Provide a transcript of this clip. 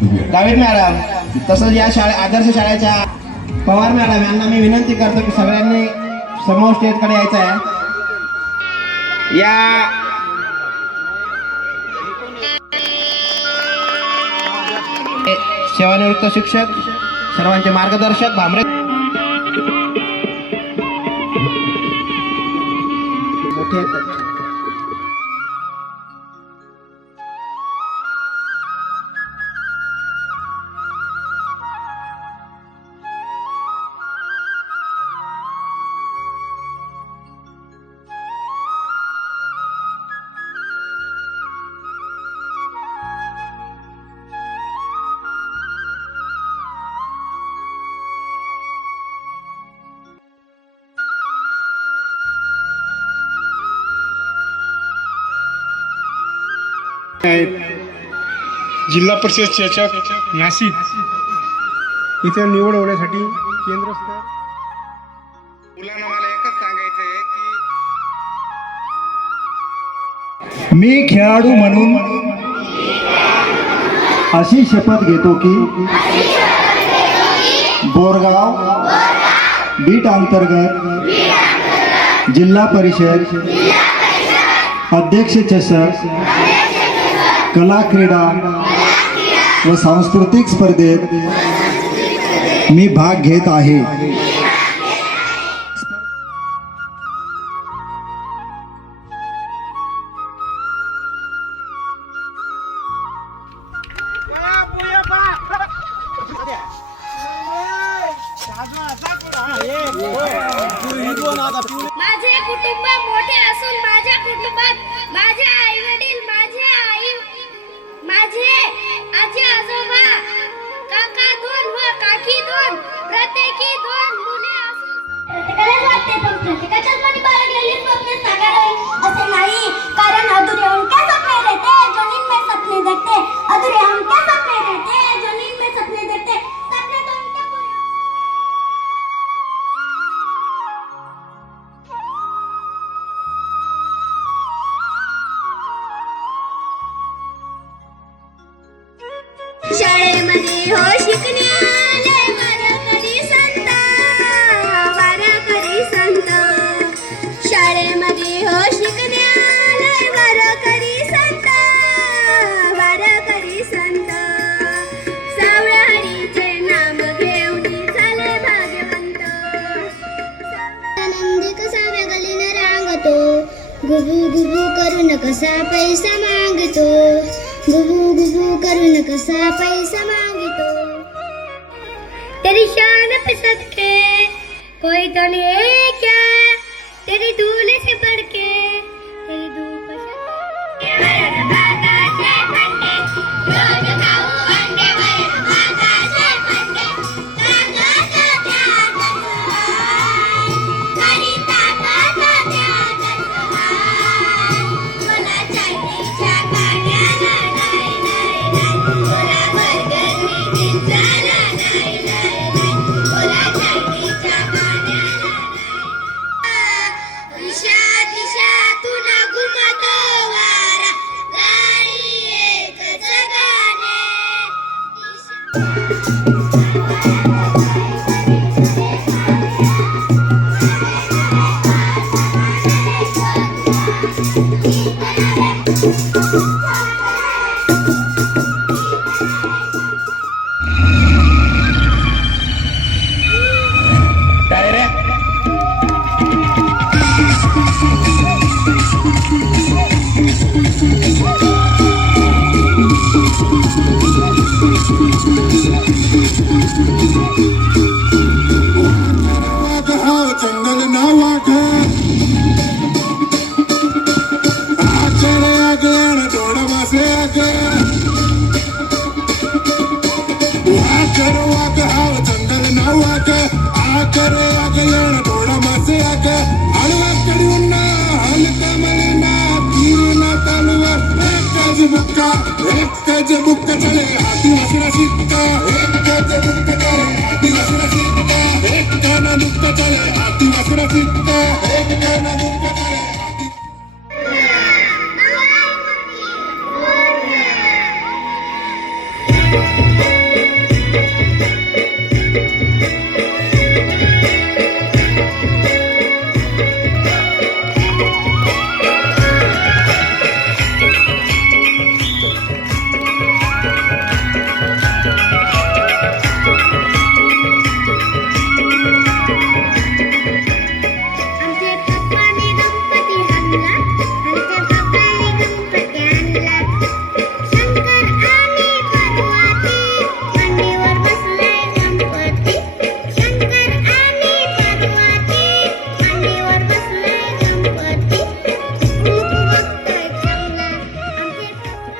Gavit madam तसंच या आदर्श शाळेच्या पवार मॅडम यांना मी विनंती करतो की सगळ्यांनी समोर स्टेजकडे यायचं आहे. या सेवानिवृत्त शिक्षक सर्वांचे मार्गदर्शक भामरे मोठे आहेत. जिल्हा परिषद शिक्षक नाशिक इथे निवड होण्यासाठी केंद्रस्तर. मुलांना मला एकच सांगायचं आहे की मी खेळाडू म्हणून अशी शपथ घेतो की बोरगाव बीट अंतर्गत जिल्हा परिषद अध्यक्ष चषक कला क्रीडा व सांस्कृतिक स्पर्धेत मी भाग घेत आहे. माझे कुटुंब मोठे असून माझ्या कुटुंबात माझे आई वडील माझे आजी आजोबा काका 2 व काकी 2 प्रत्येकी 2 मुले असून प्रत्येकालाच वाटते पण प्रत्येकाच्याच मनी बाळगलेली स्वप्न साकार असे नाही. कारण अधुरे हम क्या सपने रहते जो नींद में सपने देखते अधुरे हम क्या सपने रहते जो नींद में सपने देखते सपने तो उनके पूरे शाळेमध्ये हो शिकण्याले वारकरी संत शाळेमध्ये हो शिकण्याले वारकरी संत सावळ्या हरीचे नाम घेऊन झाले भाग्यवंत. आनंदी कसा वेगळीन रांगतो गुबू गुबू करून कसा पैसा मागतो गुबू गुबू करून कसा पैसा मांगितो. तेरी शान पे सदके कोई तो नहीं है क्या तेरी धूल से बढ़ के तेरी धूप बुक्का चले आदिवासी सिक्का एक बुक्का चले आदिवासी सिक्का एक गाना बुक्का चले आदिवासी सिक्का एक गाना बुक्का चले आदिवासी आमचे पप्पाने गणपती आणला, आमच्या पप्पाने गणपती आणला. शंकर आणि पार्वती मांडीवर बसलाय गणपती. शंकर आणि पार्वती मांडीवर बसलाय गणपती. खूप बघतोय चांगला आमचे पप्पा.